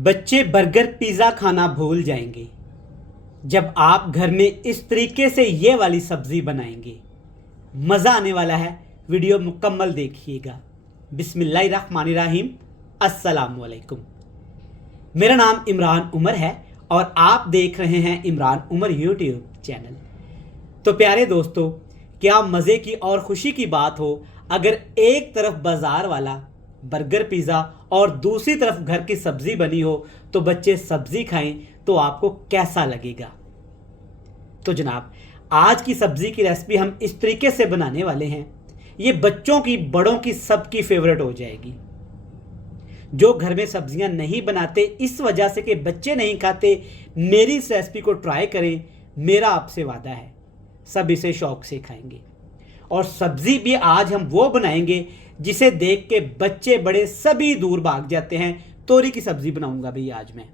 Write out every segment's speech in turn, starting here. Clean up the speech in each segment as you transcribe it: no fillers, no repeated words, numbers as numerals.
बच्चे burger pizza खाना भूल जाएंगे जब आप घर में इस तरीके से ये वाली सब्ज़ी बनाएंगे। मज़ा आने वाला है, वीडियो मुकम्मल देखिएगा। बिस्मिल्लाहिर्रहमानिर्रहीम। अस्सलाम वालेकुम। मेरा नाम इमरान उमर है और आप देख रहे हैं इमरान उमर यूट्यूब चैनल। तो प्यारे दोस्तों, क्या मज़े की और ख़ुशी की बात हो अगर एक तरफ बाज़ार वाला बर्गर पिज़्ज़ा और दूसरी तरफ घर की सब्ज़ी बनी हो तो बच्चे सब्ज़ी खाएं तो आपको कैसा लगेगा। तो जनाब, आज की सब्ज़ी की रेसिपी हम इस तरीके से बनाने वाले हैं, ये बच्चों की बड़ों की सबकी फेवरेट हो जाएगी। जो घर में सब्जियां नहीं बनाते इस वजह से कि बच्चे नहीं खाते, मेरी इस रेसिपी को ट्राई करें। मेरा आपसे वादा है सब इसे शौक से खाएंगे। और सब्ज़ी भी आज हम वो बनाएंगे जिसे देख के बच्चे बड़े सभी दूर भाग जाते हैं। तोरी की सब्ज़ी बनाऊंगा भाई आज मैं,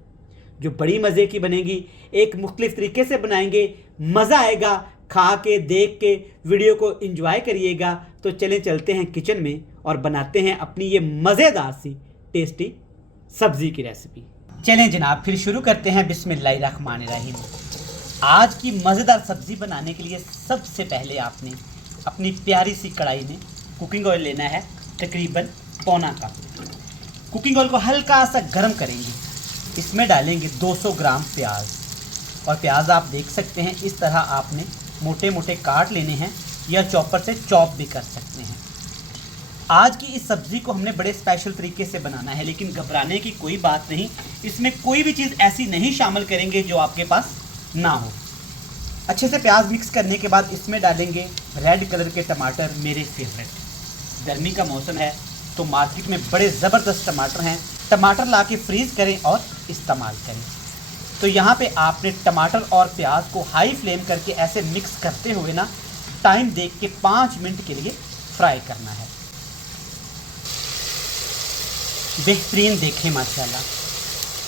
जो बड़ी मज़े की बनेगी। एक मुख्तलिफ तरीके से बनाएंगे, मज़ा आएगा। खा के देख के वीडियो को एंजॉय करिएगा। तो चलें चलते हैं किचन में और बनाते हैं अपनी ये मज़ेदार सी टेस्टी सब्ज़ी की रेसिपी। चलें जनाब, फिर शुरू करते हैं। बिस्मिल्लाहिर्रहमानिर्रहीम। आज की मज़ेदार सब्ज़ी बनाने के लिए सबसे पहले आपने अपनी प्यारी सी कढ़ाई में कुकिंग ऑयल लेना है, तकरीबन पौना कप। कुकिंग ऑयल को हल्का सा गर्म करेंगे, इसमें डालेंगे 200 ग्राम प्याज। और प्याज आप देख सकते हैं इस तरह आपने मोटे मोटे काट लेने हैं या चॉपर से चॉप भी कर सकते हैं। आज की इस सब्ज़ी को हमने बड़े स्पेशल तरीके से बनाना है, लेकिन घबराने की कोई बात नहीं। इसमें कोई भी चीज़ ऐसी नहीं शामिल करेंगे जो आपके पास ना हो। अच्छे से प्याज मिक्स करने के बाद इसमें डालेंगे रेड कलर के टमाटर, मेरे फेवरेट। गर्मी का मौसम है तो मार्केट में बड़े ज़बरदस्त टमाटर हैं। टमाटर ला के फ्रीज़ करें और इस्तेमाल करें। तो यहाँ पे आपने टमाटर और प्याज को हाई फ्लेम करके ऐसे मिक्स करते हुए ना टाइम देख के 5 मिनट के लिए फ्राई करना है। बेहतरीन देखें माशाल्लाह,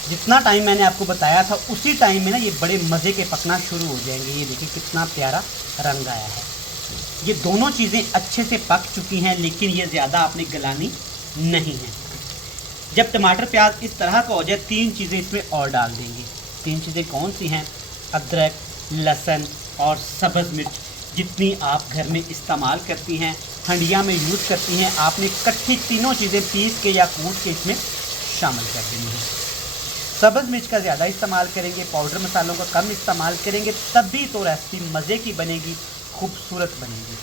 जितना टाइम मैंने आपको बताया था उसी टाइम में ना ये बड़े मज़े के पकना शुरू हो जाएंगे। ये देखिए कितना प्यारा रंग आया है। ये दोनों चीज़ें अच्छे से पक चुकी हैं, लेकिन ये ज़्यादा आपने गलानी नहीं है। जब टमाटर प्याज इस तरह का हो जाए, 3 चीज़ें इसमें और डाल देंगे। 3 चीज़ें कौन सी हैं? अदरक, लहसुन और सब्ज़ मिर्च। जितनी आप घर में इस्तेमाल करती हैं, हंडिया में यूज़ करती हैं, आपने इकट्ठी तीनों चीज़ें पीस के या कूट के इसमें शामिल कर देनी है। सब्ज़ मिर्च का ज़्यादा इस्तेमाल करेंगे, पाउडर मसालों का कम इस्तेमाल करेंगे, तभी तो रेसिपी मज़े की बनेगी, खूबसूरत बनेगी।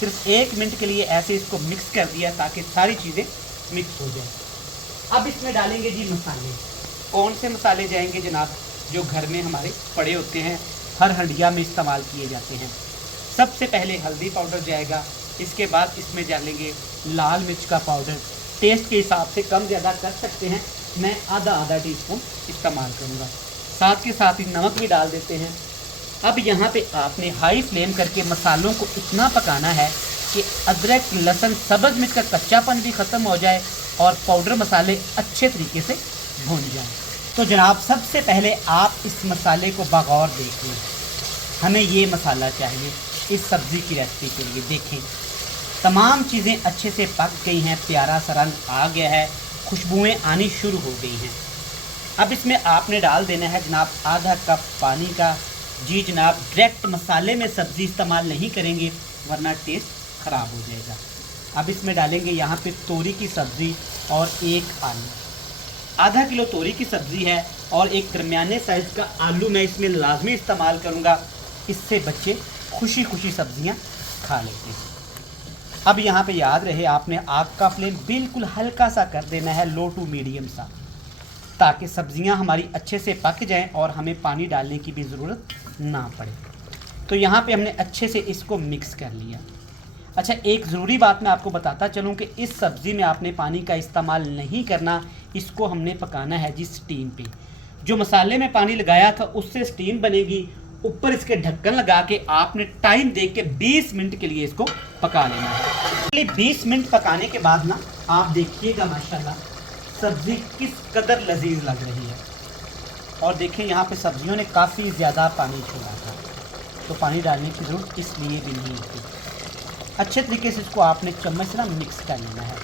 सिर्फ 1 मिनट के लिए ऐसे इसको मिक्स कर दिया ताकि सारी चीज़ें मिक्स हो जाए। अब इसमें डालेंगे जी मसाले। कौन से मसाले जाएंगे जनाब? जो घर में हमारे पड़े होते हैं, हर हंडिया में इस्तेमाल किए जाते हैं। सबसे पहले हल्दी पाउडर जाएगा, इसके बाद इसमें डालेंगे लाल मिर्च का पाउडर। टेस्ट के हिसाब से कम ज़्यादा कर सकते हैं, मैं आधा टीस्पून इस्तेमाल करूँगा। साथ के साथ ही नमक भी डाल देते हैं। अब यहाँ पे आपने हाई फ्लेम करके मसालों को इतना पकाना है कि अदरक, लहसुन, सब्ज़ मिर्च का कच्चापन भी ख़त्म हो जाए और पाउडर मसाले अच्छे तरीके से भून जाएं। तो जनाब, सबसे पहले आप इस मसाले को बगौर देख लें। हमें ये मसाला चाहिए इस सब्ज़ी की रेसिपी के लिए। देखें तमाम चीज़ें अच्छे से पक गई हैं, प्यारा सा रंग आ गया है, खुशबुएँ आनी शुरू हो गई हैं। अब इसमें आपने डाल देना है जनाब आधा कप पानी का। जी जनाब, डायरेक्ट मसाले में सब्ज़ी इस्तेमाल नहीं करेंगे वरना टेस्ट ख़राब हो जाएगा। अब इसमें डालेंगे यहाँ पे तोरी की सब्ज़ी और 1 आलू। आधा किलो तोरी की सब्ज़ी है और एक दरमियाने साइज़ का आलू मैं इसमें लाजमी इस्तेमाल करूँगा। इससे बच्चे खुशी खुशी सब्ज़ियाँ खा लेते हैं। अब यहाँ पे याद रहे आपने आग का फ्लेम बिल्कुल हल्का सा कर देना है, लो टू मीडियम सा, ताकि सब्ज़ियाँ हमारी अच्छे से पक जाएं और हमें पानी डालने की भी ज़रूरत ना पड़े। तो यहाँ पे हमने अच्छे से इसको मिक्स कर लिया। अच्छा, एक ज़रूरी बात मैं आपको बताता चलूँ कि इस सब्ज़ी में आपने पानी का इस्तेमाल नहीं करना। इसको हमने पकाना है जी स्टीम पे। जो मसाले में पानी लगाया था उससे स्टीम बनेगी। ऊपर इसके ढक्कन लगा के आपने टाइम देख के 20 मिनट के लिए इसको पका लेना है। 20 मिनट पकाने के बाद ना आप देखिएगा माशाल्लाह सब्ज़ी किस कदर लजीज लग रही है। और देखें यहाँ पे सब्जियों ने काफ़ी ज़्यादा पानी छोड़ा था, तो पानी डालने की ज़रूरत इसलिए भी नहीं होती। अच्छे तरीके से इसको आपने चम्मच से ना मिक्स कर लेना है।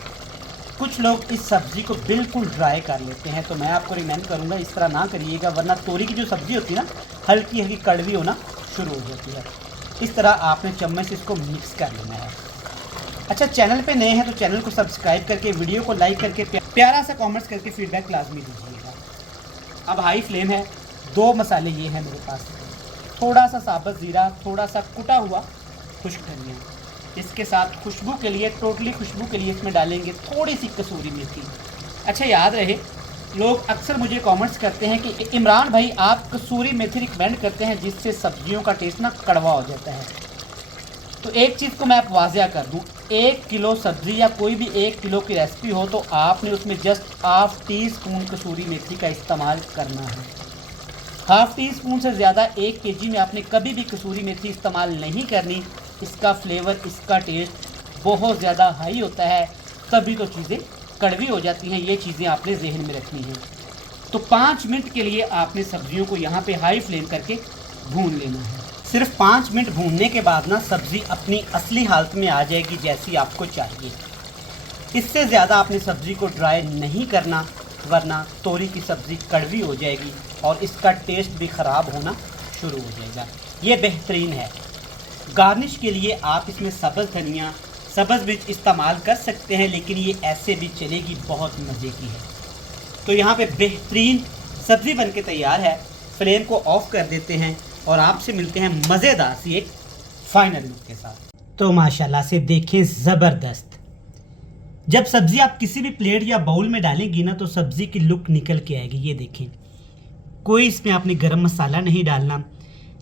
कुछ लोग इस सब्ज़ी को बिल्कुल ड्राई कर लेते हैं, तो मैं आपको रिकमेंड करूँगा इस तरह ना करिएगा, वरना तोरी की जो सब्ज़ी होती है ना हल्की हल्की कड़वी होना शुरू हो जाती है। इस तरह आपने चम्मच से इसको मिक्स कर लेना है। अच्छा, चैनल पे नए हैं तो चैनल को सब्सक्राइब करके, वीडियो को लाइक करके, प्यारा सा कमेंट्स करके फीडबैक लाजमी दीजिएगा। अब हाई फ्लेम है। 2 मसाले ये हैं मेरे पास, थोड़ा सा साबुत ज़ीरा, थोड़ा सा कुटा हुआ खुश्क धनिया। इसके साथ खुशबू के लिए, टोटली खुशबू के लिए इसमें डालेंगे थोड़ी सी कसूरी मेथी। अच्छा, याद रहे, लोग अक्सर मुझे कमेंट्स करते हैं कि इमरान भाई आप कसूरी मेथी रिकमेंड करते हैं जिससे सब्जियों का टेस्ट ना कड़वा हो जाता है। तो एक चीज़ को मैं आप वाज़िया कर दूं, 1 किलो सब्ज़ी या कोई भी 1 किलो की रेसिपी हो तो आपने उसमें जस्ट ½ टीस्पून कसूरी मेथी का इस्तेमाल करना है। ½ टीस्पून से ज़्यादा 1 केजी में आपने कभी भी कसूरी मेथी इस्तेमाल नहीं करनी। इसका फ्लेवर, इसका टेस्ट बहुत ज़्यादा हाई होता है, तभी तो चीज़ें कड़वी हो जाती हैं। ये चीज़ें आपने जहन में रखनी हैं। तो 5 मिनट के लिए आपने सब्जियों को यहाँ पे हाई फ्लेम करके भून लेना है। सिर्फ 5 मिनट भूनने के बाद ना सब्ज़ी अपनी असली हालत में आ जाएगी जैसी आपको चाहिए। इससे ज़्यादा आपने सब्ज़ी को ड्राई नहीं करना, वरना तोरी की सब्ज़ी कड़वी हो जाएगी और इसका टेस्ट भी ख़राब होना शुरू हो जाएगा। ये बेहतरीन है। गार्निश के लिए आप इसमें सब्ज़ धनिया, सब्ज़ मिर्च इस्तेमाल कर सकते हैं, लेकिन ये ऐसे भी चलेगी, बहुत मज़े की है। तो यहाँ पे बेहतरीन सब्ज़ी बनके तैयार है। फ्लेम को ऑफ़ कर देते हैं और आपसे मिलते हैं मज़ेदार सी एक फाइनल लुक के साथ। तो माशाल्लाह से देखें, ज़बरदस्त। जब सब्ज़ी आप किसी भी प्लेट या बाउल में डालेंगी ना तो सब्ज़ी की लुक निकल के आएगी। ये देखें, कोई इसमें आपने गरम मसाला नहीं डालना।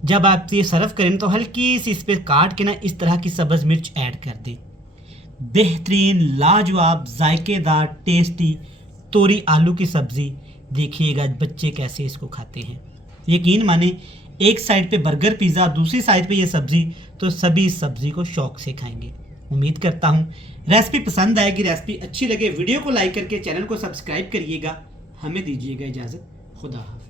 जब आप ये सर्व करें तो हल्की सी इस पर काट के ना इस तरह की सब्ज़ मिर्च ऐड कर दें। बेहतरीन, लाजवाब, जायकेदार, टेस्टी तोरी आलू की सब्ज़ी। देखिएगा बच्चे कैसे इसको खाते हैं। यकीन माने, एक साइड पे बर्गर पिज़्ज़ा, दूसरी साइड पे ये सब्ज़ी, तो सभी इस सब्ज़ी को शौक़ से खाएंगे। उम्मीद करता हूँ रेसिपी पसंद आएगी। रेसिपी अच्छी लगे वीडियो को लाइक करके चैनल को सब्सक्राइब करिएगा। हमें दीजिएगा इजाज़त। खुदा हाफ़िज़।